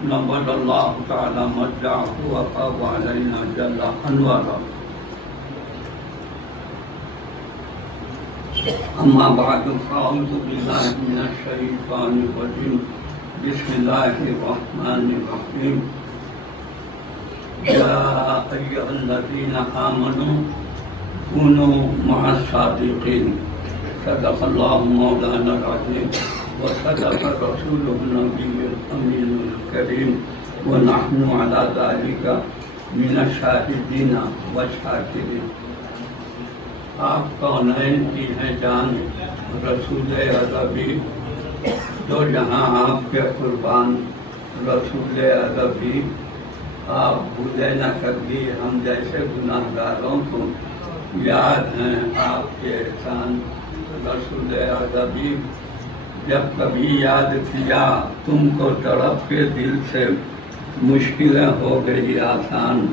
نبض الله تعالى مجدعه وقاب علينا جل أنواره. أما بعد فأعوذ بالله من الشيطان الرجيم. بسم الله الرحمن الرحيم. يا أيها الذين آمنوا كونوا مع الصادقين. صدق الله مولانا العظيم وصدق رسوله النبي الأمين الكريم ونحن على ذلك من الشاهدين والشاكرين. آپ کونین کی ہیں جان رسول ادبی، جو جہاں آپ کے قربان رسول ادبی. آپ بھولے نہ کبھی ہم جیسے گناہ گاروں کو، یاد ہیں آپ کے احسان رسول ادبی. جب کبھی یاد کیا تم کو تڑپ کے دل سے، مشکلیں ہو گئی آسان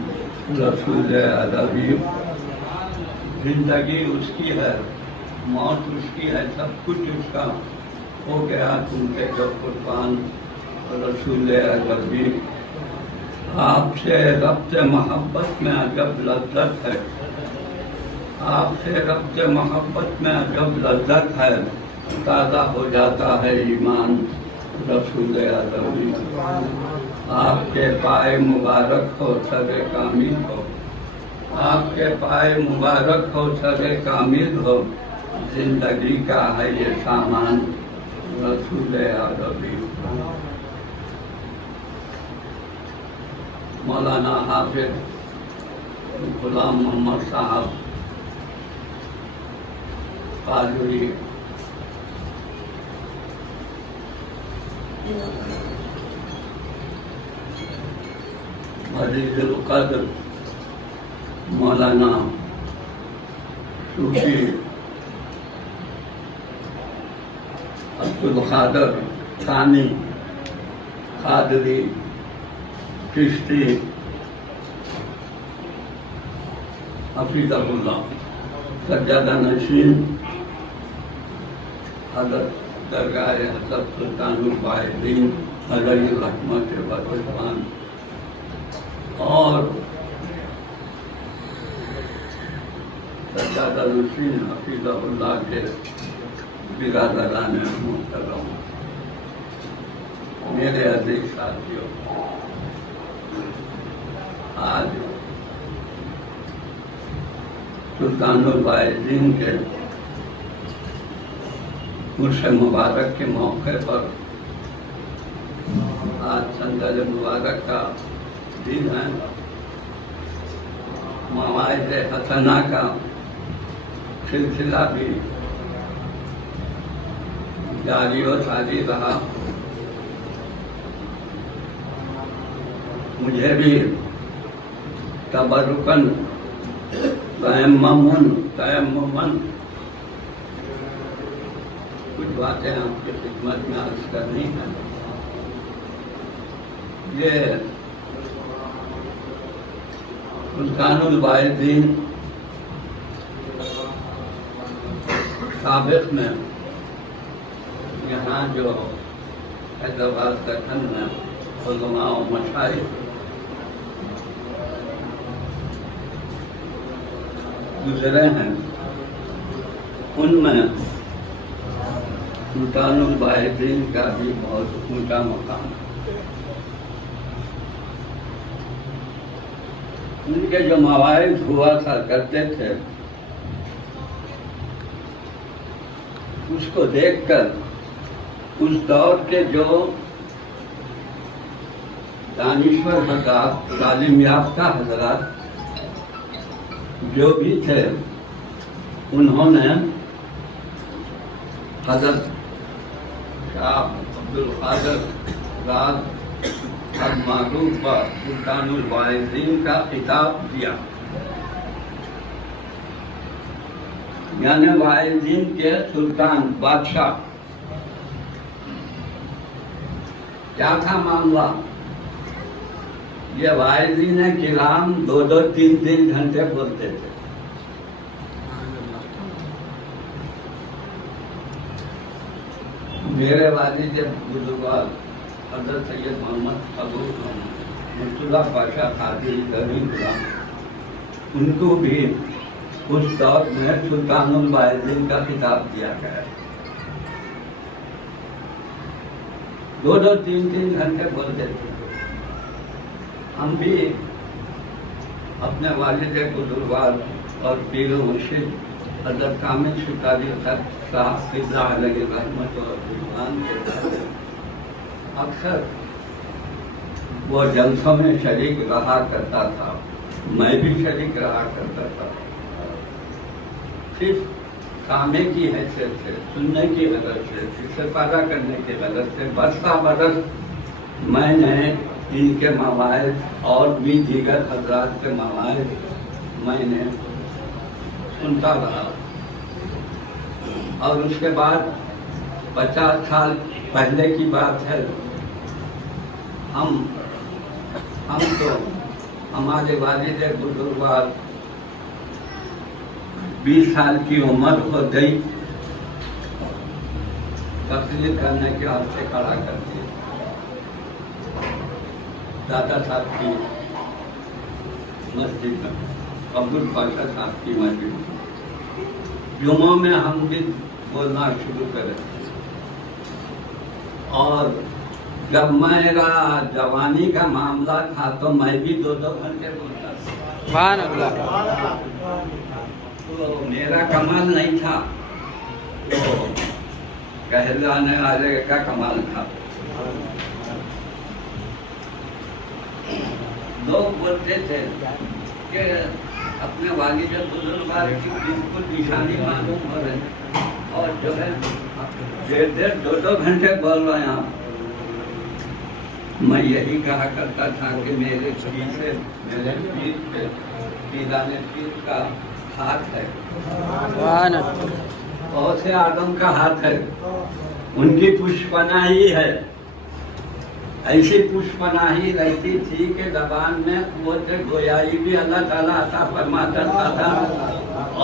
رسول ادبی. زندگی اس کی ہے، موت اس کی ہے، سب کچھ اس کا ہو گیا تم کے جو قربان رسول ادبی. آپ سے ربط محبت میں عجب لذت ہے، آپ سے ربط محبت میں عجب لذت ہے. تازہ ہو جاتا ہے ایمان رسول ادبی. آپ کے پائے مبارک ہو سر کامل ہو، آپ کے پائے مبارک ہو سر کامل ہو. زندگی کا ہے یہ سامان رسول ادبی. مولانا حافظ غلام محمد صاحب قادری عزیز القدر مولانا صوفی عبدالقادر ثانی قادری چشتی حفیظہ اللہ سجادہ نشین حضرت درگاہ حضرت سلطان الفائزین علیہ رحمت و اور سجادہ نشین حفیظہ اللہ کے برادران محترم، میرے عزیز ساتھیوں، آج سلطان الفائزین کے عرس مبارک کے موقع پر آج سندل مبارک کا دن ہے. مواعظ حسنہ کا سلسلہ بھی جاری و ساری رہا. مجھے بھی تبرکن تیممن کچھ باتیں آپ کی خدمت میں عرض کرنی ہے. یہ سلطان الفائزین سابق میں یہاں جو حیدرآباد دکن میں علماء و مشائخ گزرے ہیں، ان میں سلطان الفائزین کا بھی بہت اونچا مقام ہے. ان کے جو مواعظ ہوا کرتے تھے، اس کو دیکھ کر اس دور کے جو دانشور حضرات، تعلیم یافتہ حضرات جو بھی تھے، انہوں نے حضرت شاہ عبدالقادر راز المعروف سلطان الفائزین کا خطاب دیا. یعنی فائزین کے سلطان بادشاہ. کیا تھا معاملہ؟ یہ فائزین کرام 2-3 گھنٹے بولتے تھے. میرے والد بزرگوار حضرت سید محمد ابو مرتضیٰ پاشا قادری غریب غلام، ان کو بھی اس دور میں سلطان الواعظین کا خطاب دیا گیا ہے. 2-2 3-3 گھنٹے بولتے تھے. ہم بھی اپنے والد بزرگوار اور پیر و مرشد حضرت کامل شکاری صاحب قبلہ علیہ رحمت و رضوان کے ساتھ اکثر وہ جلسوں میں شریک رہا کرتا تھا. میں بھی شریک رہا کرتا تھا. صرف سامع کی حیثیت سے، سننے کی غرض سے، استفادہ کرنے کی غرض سے برسہ برس میں نے ان کے مواعظ اور بھی دیگر حضرات کے مواعظ میں نے سنتا رہا. اور اس کے بعد 50 سال پہلے کی بات ہے، ہم تو ہمارے والد بزرگوار 20 سال کی عمر ہو گئی، تقریر کرنے کے واسطے کھڑا کرتے دادا صاحب کی مسجد میں، عبدال پاشا صاحب کی مسجد میں. جمعوں میں ہم بھی بولنا شروع کرے. اور جب میرا جوانی کا معاملہ تھا تو میں بھی 2-2 گھنٹے بولتا تھا. سبحان اللہ. تو میرا کمال نہیں تھا، تو کہلانے والے کا کمال تھا. لوگ بولتے تھے کہ اپنے والد بزرگوار کی بالکل نشانی معلوم ہو رہے اور جو ہے 1.5-2 گھنٹے بول رہے ہیں. میں یہی کہا کرتا تھا کہ میرے پیچھے میرے پیر پہ پیران پیر کا ہاتھ ہے، غوث اعظم کا ہاتھ ہے، ان کی پشپناہی ہے. ایسی پشپناہی رہتی تھی کہ زبان میں قوت گویائی بھی اللہ تعالیٰ عطا فرماتا تھا،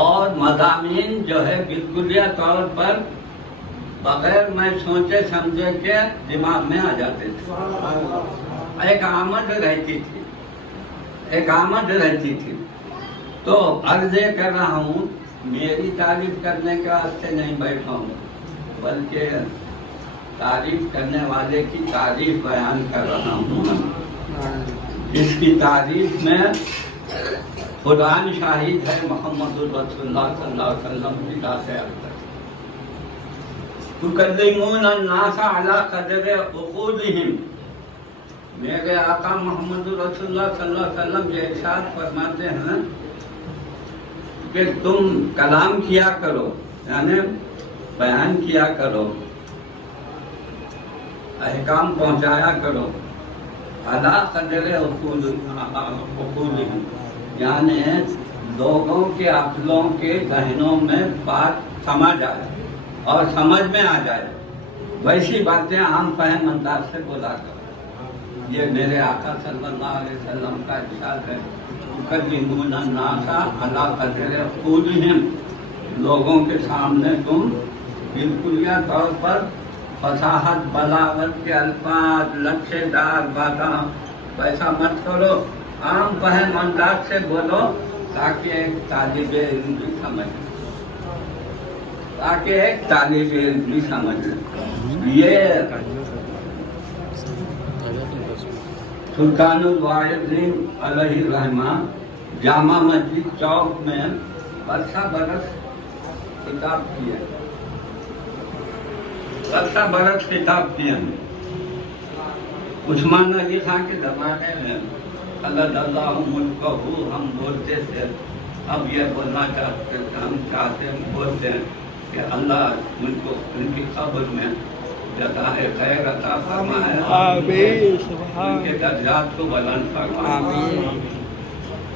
اور مضامین جو ہے بالکلیہ طور پر بغیر میں سوچے سمجھے کے دماغ میں آ جاتے تھے. ایک آمد رہتی تھی. تو عرض کر رہا ہوں، میری تعریف کرنے کے واسطے نہیں بیٹھا ہوں، بلکہ تعریف کرنے والے کی تعریف بیان کر رہا ہوں. اس کی تعریف میں قرآن شاہد ہے، محمد رسول اللہ صلی اللہ علیہ وسلم کی ذات اقدس. تکلمون الناس علی قدر عقولہم. میرے آقا محمد رسول اللہ صلی اللہ علیہ وسلم یہ ارشاد فرماتے ہیں کہ تم کلام کیا کرو، یعنی بیان کیا کرو، احکام پہنچایا کرو، علی قدر عقولہم، یعنی لوگوں کے عقلوں کے ذہنوں میں بات سما جائے اور سمجھ میں آ جائے، ویسی باتیں عام فہم انداز سے بولا کرو. یہ میرے آقا صلی اللہ علیہ وسلم کا ارشاد ہے. تکلمون الناس علی قدر عقولہم، لوگوں کے سامنے تم بالکلیہ طور پر فصاحت بلاغت کے الفاظ لچھے دار باتاں ویسا مت کرو، عام فہم انداز سے بولو تاکہ ایک طالب علم بھی سمجھے. یہ سلطان الواعظین علیہ الرحمہ جامع مسجد چوک میں برسہ برس خطاب کیے ہیں. عثمان علی خان کے زمانے میں اللہ ملکہ ہم بولتے تھے. اب یہ بولنا چاہتے ہیں بولتے ہیں کہ اللہ ان کو ان کی قبر میں جزائے خیر عطا فرمائے، ان کے درجات کو بلند فرمائے.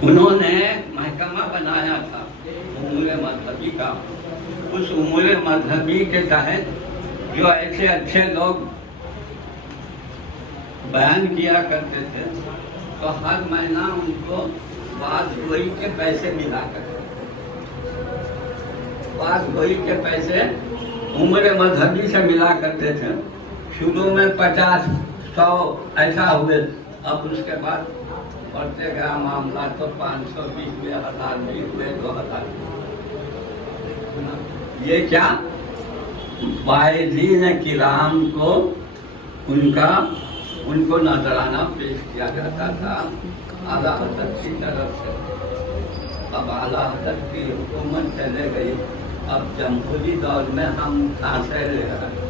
انہوں نے محکمہ بنایا تھا امور مذہبی کا. اس امور مذہبی کے تحت جو ایسے اچھے لوگ بیان کیا کرتے تھے تو ہر مہینہ ان کو بعض گوئی کے پیسے ملا کرتے تھے. بعض گوئی کے پیسے امور مذہبی سے ملا کرتے تھے. شروع میں 50 100 ایسا ہوئے. اب اس کے بعد بڑھتے گیا معاملہ تو 500 بھی ہوئے, 1000 بھی ہوئے, 2000. یہ کیا واعظین کرام کو ان کو نذرانہ پیش کیا جاتا تھا اعلیٰ حضرت کی طرف سے. اب اعلیٰ حضرت کی حکومت چلے گئی. اب جمہوری دور میں ہم کہاں سے لے رہے ہیں؟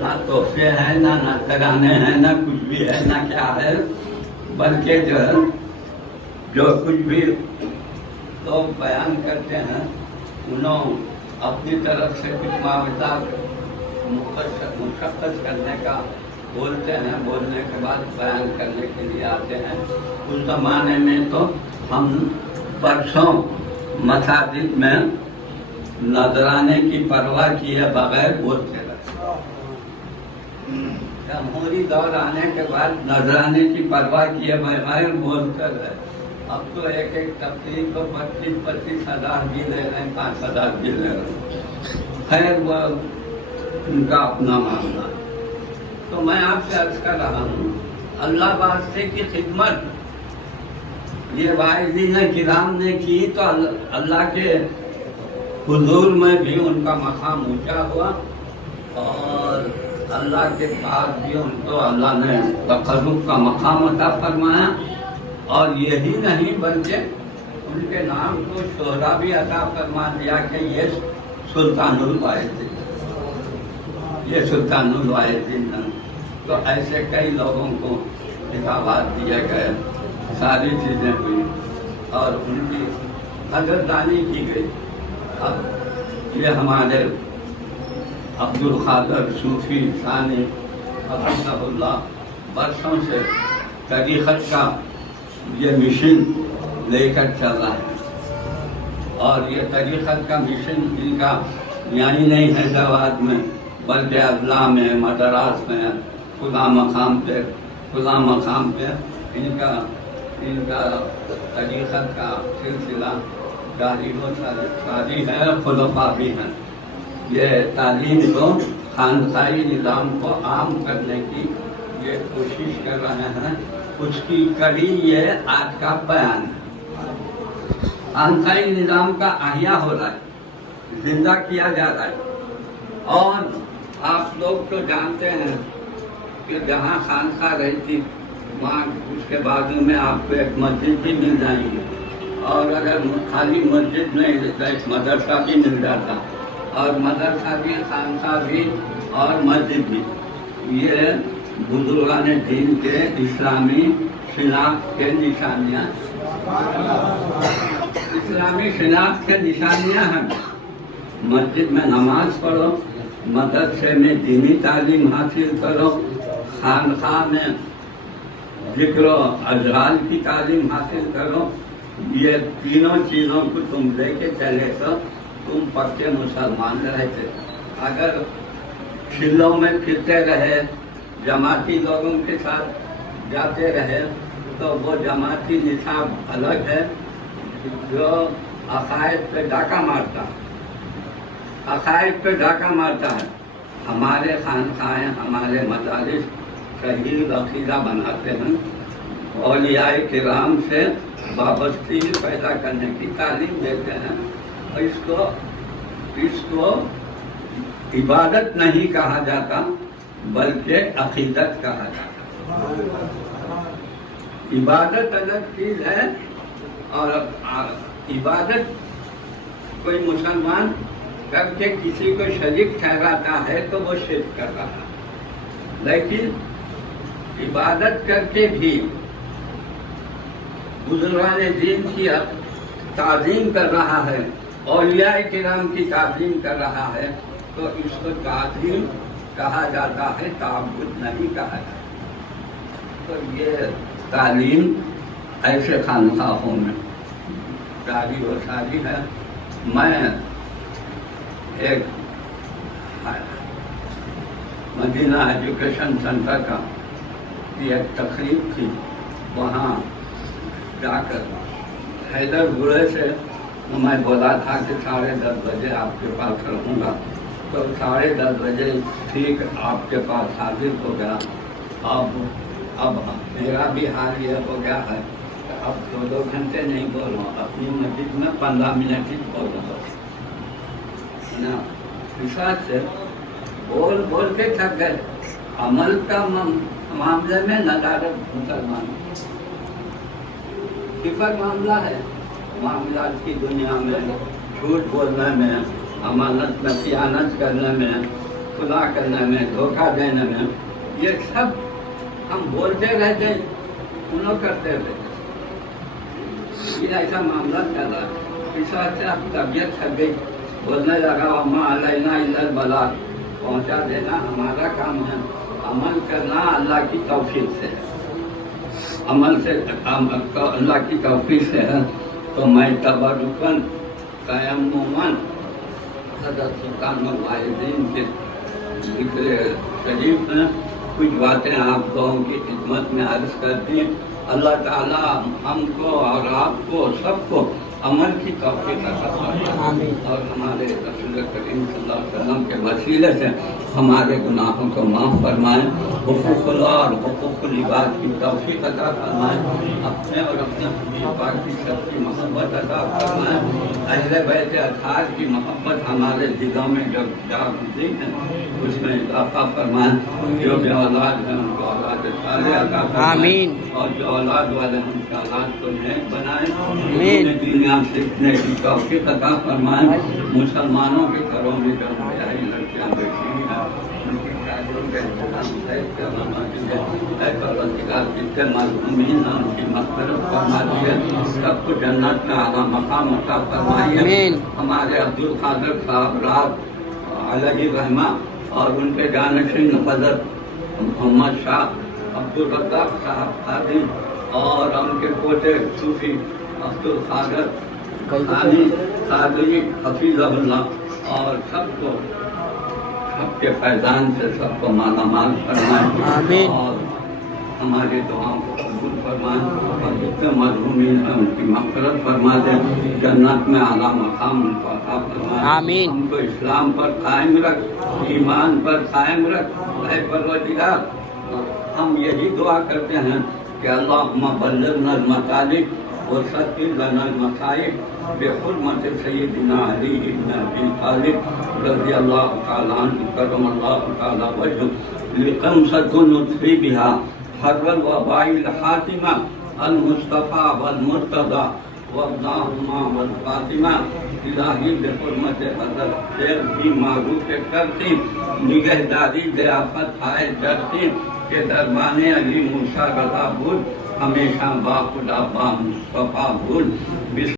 نہ تحفے ہیں, نہ نذرانے ہیں, نہ کچھ بھی ہے, نہ کیا ہے, بلکہ جو کچھ بھی لوگ بیان کرتے ہیں انہوں اپنی طرف سے کچھ معاوضہ مشخص کرنے کا بولتے ہیں, بولنے کے بعد بیان کرنے کے لیے آتے ہیں. اس زمانے میں تو ہم برسوں مساجد میں نذرانے کی پرواہ کیے بغیر بولتے رہے. جمہوری دور آنے کے بعد نذرانے کی پرواہ کیے بغیر بولتے رہے. اب تو ایک تقریب کو 25-25 ہزار بھی لے رہے ہیں, 5,000 بھی لے رہے ہیں. خیر وہ ان کا اپنا معاملہ. تو میں آپ سے عرض کر رہا ہوں, اللہ واسطے کی خدمت یہ واعظین کرام نے کی تو اللہ کے حضور میں بھی ان کا مقام اونچا ہوا, اور اللہ کے پاس بھی ان کو اللہ نے تقرب کا مقام عطا فرمایا. اور یہی نہیں بلکہ ان کے نام کو شہرہ بھی عطا فرما دیا کہ یہ سلطان الواعظین, یہ سلطان الواعظین. تو ایسے کئی لوگوں کو خطابات دیے گئے, ساری چیزیں ہوئی اور ان کی قدردانی کی گئی. اب یہ ہمارے عبد القادر صوفی ثانی حفظہ اللہ برسوں سے طریقت کا یہ مشن لے کر چل رہا ہے, اور یہ طریقت کا مشن ان کا یعنی نہیں حیدرآباد میں بلکہ اضلاع میں, مدراس میں, فلاں مقام پہ ان کا طریقت کا سلسلہ جاری و ساری ہے. خلفاء بھی ہیں. یہ تعلیم کو, خانقاہی نظام کو عام کرنے کی یہ کوشش کر رہے ہیں. اس کی کڑی یہ آج کا بیان ہے. خانقاہی نظام کا احیاء ہو رہا ہے, زندہ کیا جا رہا ہے. اور آپ لوگ تو جانتے ہیں کہ جہاں خانقاہ رہتی وہاں اس کے بازو میں آپ کو ایک مسجد بھی مل جائے گی, اور اگر خالی مسجد نہیں تو ایک مدرسہ بھی مل جاتا, اور مدرسہ بھی, خانقاہ بھی اور مسجد بھی. یہ بزرگان دین کے اسلامی شناخت کے نشانیاں, اسلامی شناخت کے نشانیاں ہیں. مسجد میں نماز پڑھو, مدرسے میں دینی تعلیم حاصل کرو, خانقاہ میں ذکر و اذکار کی تعلیم حاصل کرو. یہ تینوں چیزوں کو تم لے کے چلے تو تم پکے مسلمان رہتے. اگر چلوں میں پھرتے رہے, جماعتی لوگوں کے ساتھ جاتے رہے تو وہ جماعتی نصاب الگ ہے جو عقائد پہ ڈاکہ مارتا ہے, عقائد پہ ڈاکہ مارتا ہے. ہمارے خانقاہیں, ہمارے مدارس صحیح عقیدہ بناتے ہیں, اولیاء کرام سے وابستگی پیدا کرنے کی تعلیم دیتے ہیں. اور اس کو عبادت نہیں کہا جاتا بلکہ عقیدت کہا جاتا. عبادت الگ چیز ہے, اور عبادت کوئی مسلمان کر کے کسی کو شریک ٹھہراتا ہے تو وہ شرک کر رہا ہے. لیکن عبادت کر کے بھی بزرگان دین کی تعظیم کر رہا ہے, اولیاء کرام کی تعظیم کر رہا ہے, تو اس کو تعظیم کہا جاتا ہے, تعبد نہیں کہا جاتا. تو یہ تعلیم ایسے خانقاہوں میں جاری و ساری ہے. میں ایک مدینہ ایجوکیشن سینٹر کا ایک تقریب تھی, وہاں جا کر حیدر گڑے سے میں بولا تھا کہ 10:30 بجے آپ کے پاس رہوں گا. تو 10:30 بجے ٹھیک آپ کے پاس حاضر ہو گیا. اب میرا بھی حال یہ ہو گیا ہے کہ اب 2 گھنٹے نہیں بول رہا ہوں, اپنی مسجد میں 15 منٹ ہی بول رہا ہوں. حساب سے بول کے تھک گئے. عمل کا معاملے میں ندارت مسلمان صفر معاملہ ہے. معاملات کی دنیا میں جھوٹ بولنے میں, امانت میں خیانت کرنے میں, خدا کرنے میں, دھوکہ دینے میں, یہ سب ہم بولتے رہتے, انہوں کرتے رہتے. یہ ایسا معاملہ چل رہا ہے. اس وقت سے اب طبیعت تھک گئی, بولنے لگا وما علینا الا البلاغ, پہنچا دینا ہمارا کام ہے, عمل کرنا اللہ کی توفیق سے ہے. عمل سے اللہ کی توفیق سے ہے. تو میں تبرکاً تیمماً حضرت سلطان الوالدین کے ذکر شریف میں کچھ باتیں آپ لوگوں کی خدمت میں عرض کرتی ہیں. اللہ تعالیٰ ہم کو اور آپ کو سب کو عمل کی توفیق عطا فرمائے اور ہمارے رسول کریم صلی اللہ علیہ وسلم کے وسیلے سے ہمارے گناہوں کو معاف فرمائے. حقوق اللہ اور حقوق العباد کی توفیق عطا فرمائے. اپنے اور اپنے حبیب پاک کی سب کی محبت عطا فرمائے. اہل بیت اطہار کی محبت ہمارے دلوں میں جو جاگ گزری ہے اس میں اضافہ فرمائے. جو بے اولاد ہیں ان کو اولاد صالحہ عطا فرمائے اور جو اولاد والے ہیں ان کے اولاد کو نیک بنائے. دنیا سیکھنے کی توفیق عطا فرمائے. مسلمانوں کے گھروں میں جو بیاہی لڑکیاں بیٹھی ہیں ان کی شادیوں کا انتظام صحیح کرنا چاہیے. اے پروردگار جتنے مرحومین ہیں ان کی مغفرت فرما دیجیے. سب کو جنت میں اعلیٰ مقام عطا فرمائیے. ہمارے عبدالقادر صاحب رات علیہ رحمہ اور ان کے جانشین حضرت محمد شاہ عبدالرزاق صاحب خادم اور ان کے پوتے صوفی عبدالقادر قادری حفیظ اللہ اور سب کو سب کے فیضان سے سب کو مالا مال فرمائے اور ہماری دعاؤں کو قبول فرمائے. اور جتنے مرحومین ہیں ان کی مغفرت فرما دیں. جنت میں اعلیٰ مقام ان کو عطا فرمائے. ہم کو اسلام پر قائم رکھ, ایمان پر قائم رکھ. اے پروردگار ہم یہی دعا کرتے ہیں کہ اللہم بلغنا المطالب وثقل لنا المصائب بحرمت سیدنا علی بن ابی طالب رضی اللہ تعالیٰ عنہ کرم اللہ تعالیٰ وجہ لقمصۃ نطفی بها حر الوباء الحاتمہ المصطفیٰ والمرتضی واللہما والفاطمہ. الہی بحرمت حضرت شیخ بھی معروف کرتی نگہداری ضیافت ہائے کرتی کہ دربان علی موسیٰ رضا بود ہمیشہ با خدا با مصطفیٰ بود.